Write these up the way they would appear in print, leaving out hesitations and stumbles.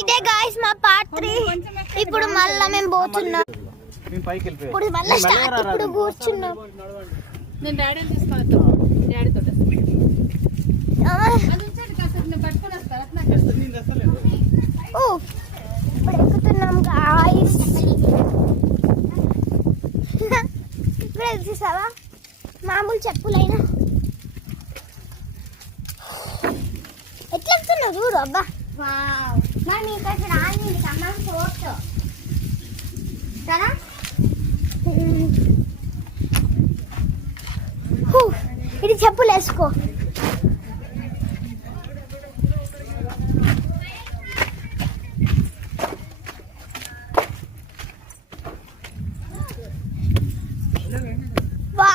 ఇదే గాయ్స్ మా పార్ట్ 3. ఇప్పుడు మళ్ళా మేము పోతున్నాం. ఇప్పుడు మళ్ళీ స్టార్ట్. ఇప్పుడు కూర్చున్నాం. నేను డాడీని తీసుకొస్తాను. డాడీతో ఇప్పుడు ఎక్కుతున్నాం గాయ్స్. ఇప్పుడే చూసావా మామూలు చెప్పులైనా ఎట్లా ఎక్కుతున్నావు చూడు. అబ్బా మరి మీకు అసలు రాని కమ్మం ఫోర్త్ కదా. ఇది చెప్పులు వేసుకో. వా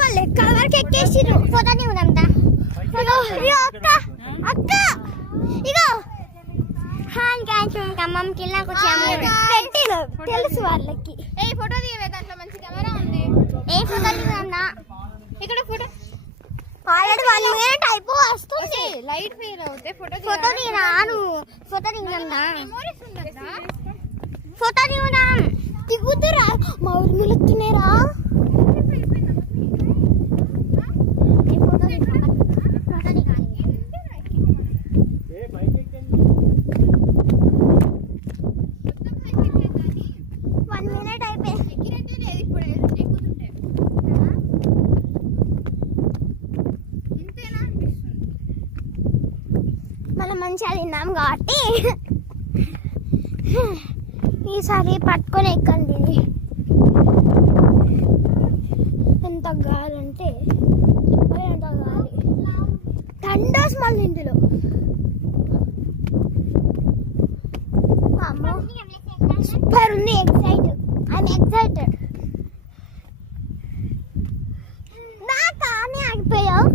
వాళ్ళు ఎక్కడ వరకు ఎక్కేసిర్రు. ఫోటో నీవుదంతా. అక్క అక్క ఇగో ఖమ్మంకి తెలుసు వాళ్ళకి. ఏ ఫోటో తీయవే, దాంట్లో మంచి కెమెరా ఉంది. ఏ ఫోటో తీయన్నా ఇక్కడ ఫోటో ఆల్రెడీ 1 మినిట్ అయిపో వస్తుంది. లైట్ ఫెయిల్ అవుతే ఫోటో తీరాను. ఫోటో దిగన్నా. ఫోటో దిగుదా దిగుతురా. మా ఊరు నిలుస్తున్నారా. మనం మంచిగా తిన్నాం కాబట్టి ఈసారి పట్టుకొని ఎక్కండి. ఎంత గాలి అంటే ఎంత గాలి. థండర్స్ మళ్ళీ ఇందులో. సూపర్ ఉంది. I'm excited. నా కానీ ఆగిపోయావు.